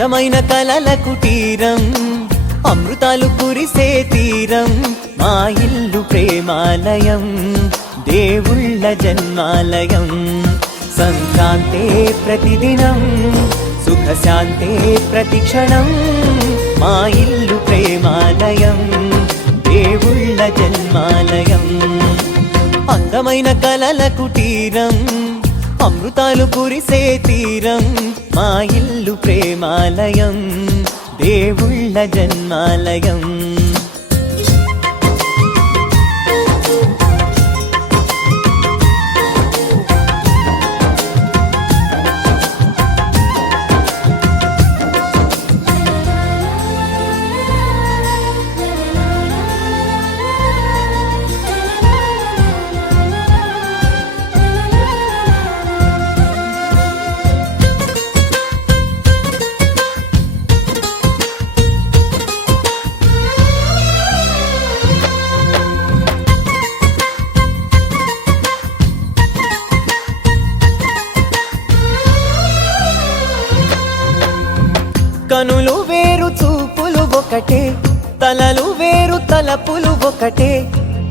అందమైన కలల కుటీరం, అమృతాలు కురిసే తీరం, మా ఇల్లు ప్రేమాలయం, దేవుళ్ళ జన్మాలయం. సంక్రాంతే ప్రతిదినం, సుఖశాంతే ప్రతిక్షణం, మా ఇల్లు ప్రేమాలయం, దేవుళ్ళ జన్మాలయం. అందమైన కలల కుటీరం, అమృతాలు కురిసే తీరం, మా ఇల్లు ప్రేమాలయం, దేవుళ్ళ జన్మాలయం. కనులు వేరు చూపులు ఒకటే, తలలు వేరు తలపులు ఒకటే,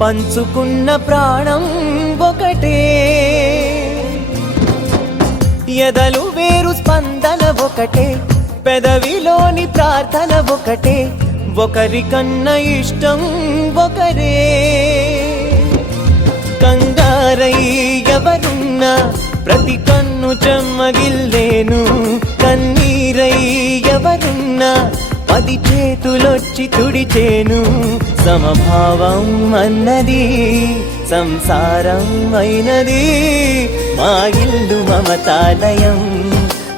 పంచుకున్న ప్రాణం ఒకటే. ఎదలు వేరు స్పందన ఒకటే, పెదవిలోని ప్రార్థన ఒకటే, ఒకరికన్నా ఇష్టం ఒకరే. కంగారై ఎవరున్నా ప్రతి కన్ను చెమ్మగిల్లేను, కన్నీరై ఎవరున్నా 10 చేతులొచ్చి తుడిచేను. సమభావం అన్నది సంసారం అయినది, మా ఇల్లు మమతాలయం,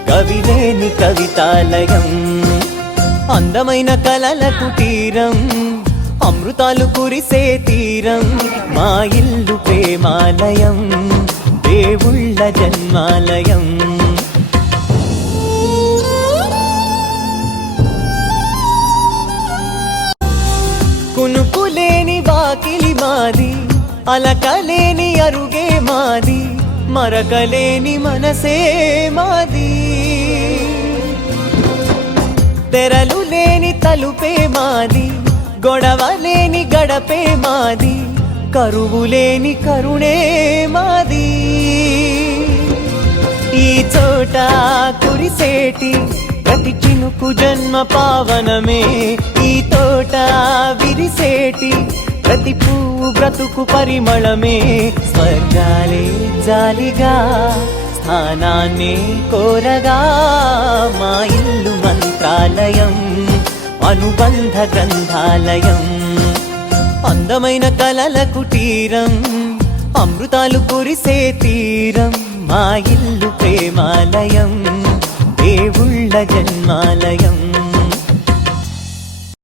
కవిలేని కవితాలయం. అందమైన కలల కుటీరం, అమృతాలు కురిసే తీరం, మా ఇల్లు ప్రేమాలయం, దేవుళ్ళ జన్మాలయం. కునుకులేని వాకిలి మాది, అలకలేని అరుగే మాది, మరకలేని మనసే మాది. తెరలు లేని తలుపే మాది, గొడవ లేని గడపే మాది, కరువు లేని కరుణే మాది. ఈ చోట కురిసేటి ప్రతి చినుకు జన్మ పావనమే, ఈ తోట విరిసేటి ప్రతి పువ్వు బ్రతుకు పరిమళమే. స్వర్గాలే జాలిగా స్థానాన్ని కోరగా, మా ఇల్లు మంత్రాలయం, అనుబంధ గ్రంథాలయం. అందమైన కలల కుటీరం, అమృతాలు కురిసే తీరం, మా ఇల్లు ప్రేమాలయం, దేవుళ్ళ జన్మాలయం.